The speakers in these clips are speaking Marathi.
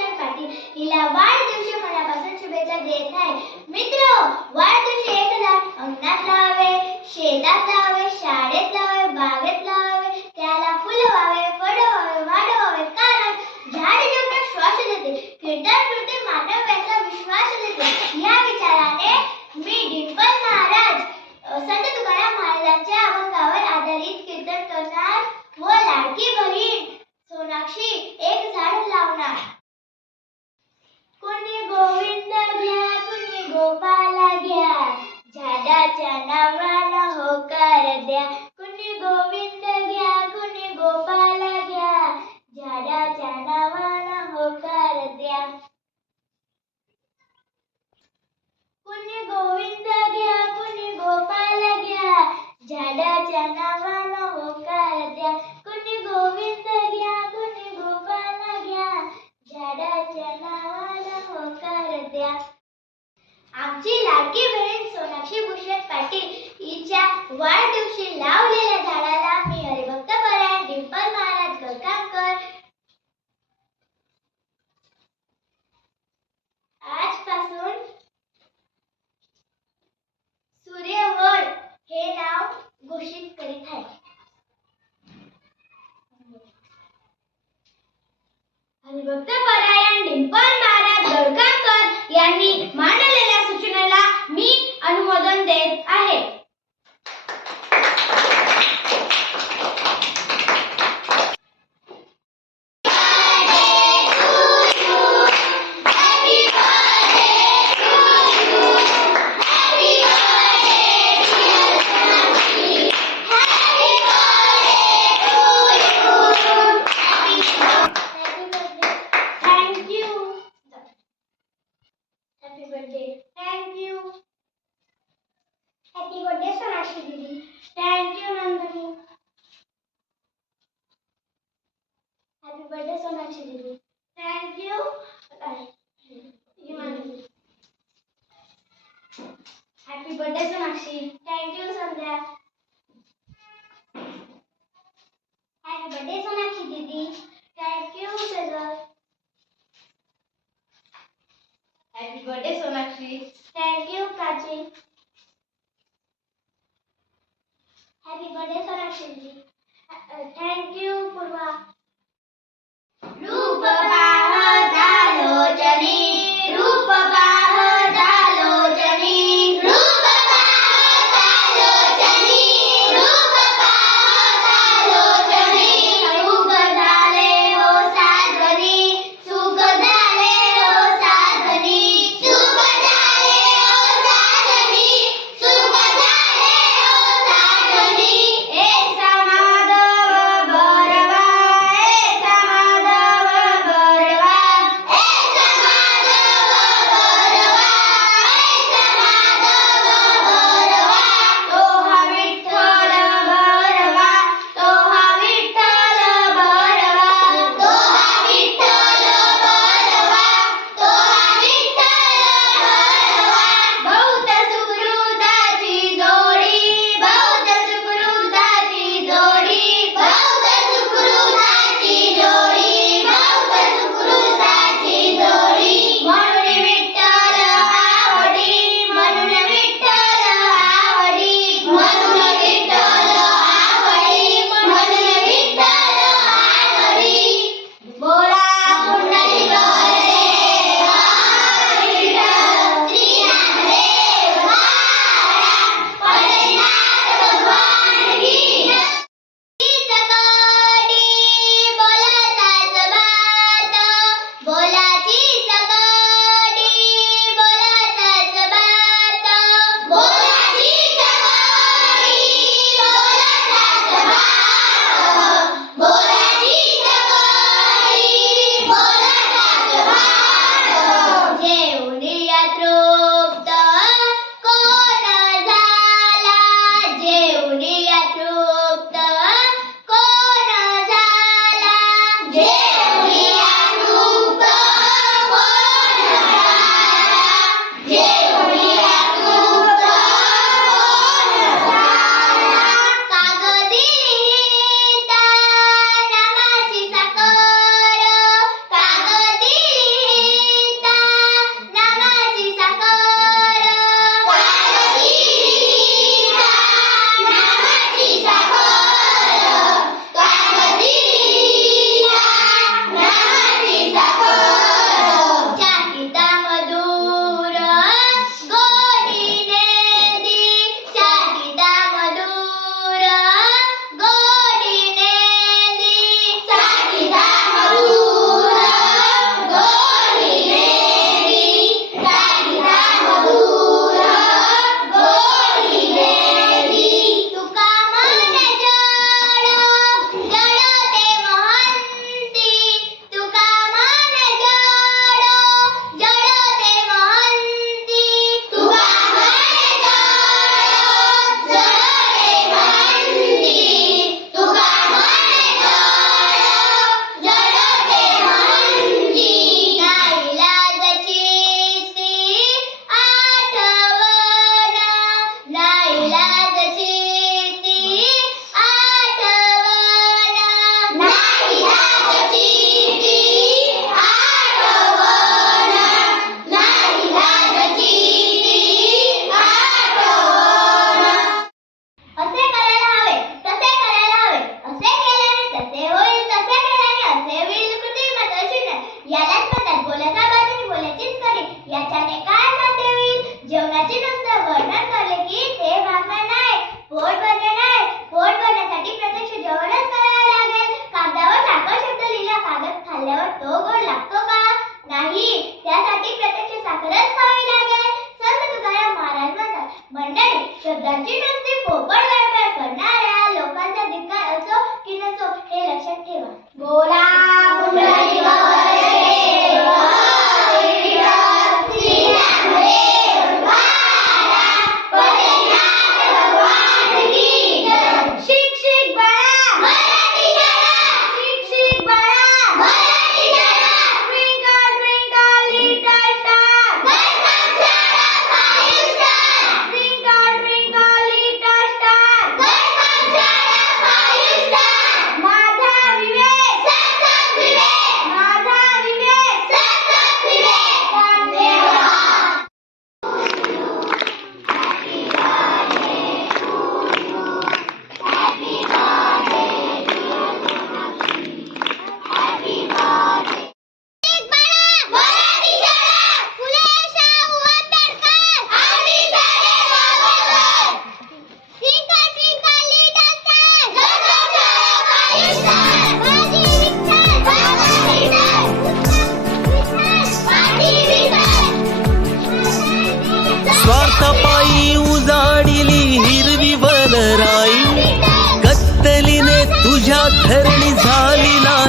भूषण पाटील हिला वाढदिवशी मनापासून शुभेच्छा देत आहे. मित्र वाढदिवशी एक झाड अंगणात लावावे शेतात लावावे शाळेत लावावे बागेत लावावे. You. Uh, Himanshi. Happy birthday, Sonakshi. Thank you, Sandhya. Happy birthday, Sonakshi Didi. Thank you, Sejal. Happy birthday Sonakshi Prachi. Happy birthday, Sonakshi ji. Uh, uh, thank you, Purva. रूप पाहता लोचनी रूप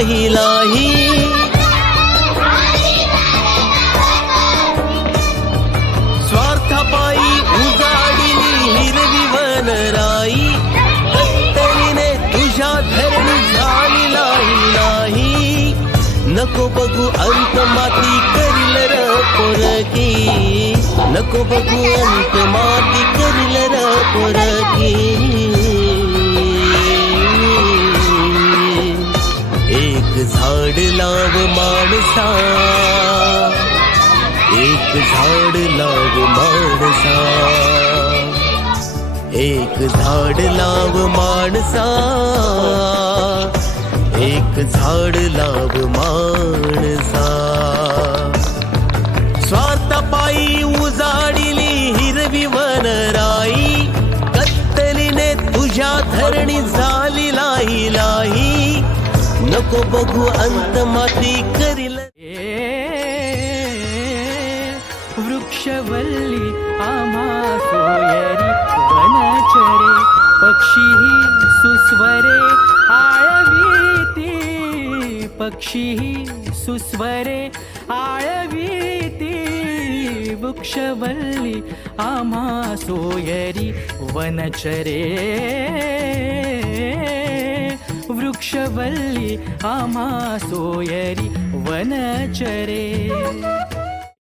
झाली लाही स्वार्थपायी उजाडिली हिरवी वनराई तरीने तुझ्या धरणी झाली नाही नाही. नको बघू अंत माती करील र पोरकी नको बघू अंत माती करील र पोरकी झाड लाव माणसा. एक झाड लाव माणसा. एक झाड लाव माणसा. एक झाड लाव माणसा. स्वार्थपायी उजाडिली हिरवी वनराई कत्तलीने तुझ्या धरणी झाली लाही लाही. नको बघू अंत माती करील. वृक्षवल्ली आम्हा सोयरी वनचरे पक्षी सुस्वरे आळवीती. पक्षीही सुस्वरे आळवीती. वृक्षवल्ली आम्हा सोयरी वनचरे. वृक्षवल्ली आमा सोयरी वनचरे.